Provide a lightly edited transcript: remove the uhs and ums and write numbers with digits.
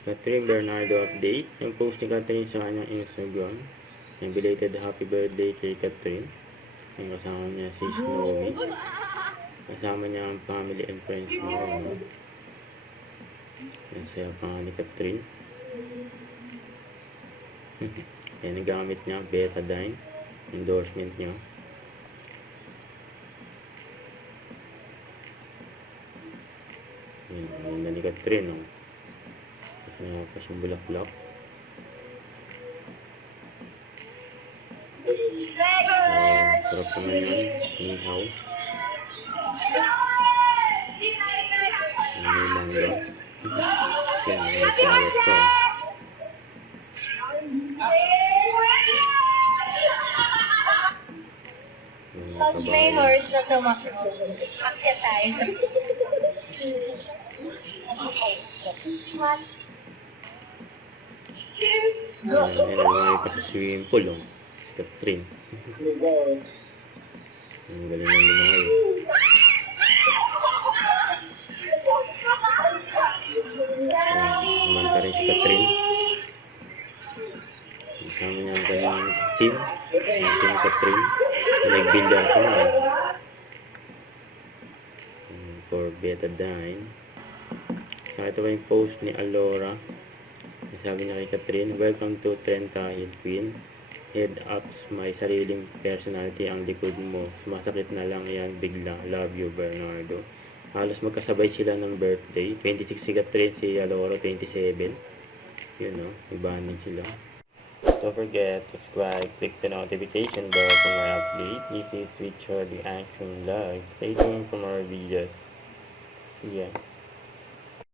Catherine Bernardo update. Yung post ni Catherine sa kanyang Instagram. Yung belated happy birthday kay Catherine. Yung kasama niya si Snowy. Kasama niya ang family and friends niya. No? Yan siya pa ni Catherine. Yan ang gamit niya. Betadine. Endorsement niya. Yan na ni Catherine. No? Tapos yung bulaklak. Sarap naman yan. Nihaw. May mangga. Yan, may flowers pa. Pag may horse na tumakbo, akya tayo. Nalagay pa sa swimming pool. Oh. Catherine. Ang galing ng lumahay. Kumanta rin si Catherine. Kasama niya ang kanyang team. Ang team Catherine. Nag-builder ko na. For Betadine. So ito pa yung post ni Alora. Sabi niya kay Catherine, welcome to Trenta Hill Queen. Head ups, may sariling personality ang likod mo. Sumasakit na lang yan bigla. Love you, Bernardo. Halos magkasabay sila ng birthday. 26 si Catherine, si Alora 27. Yun no, ibanin sila. Don't forget to subscribe, click the notification bell for more update. This is Richard the Action Live. Stay tuned for more videos. See ya.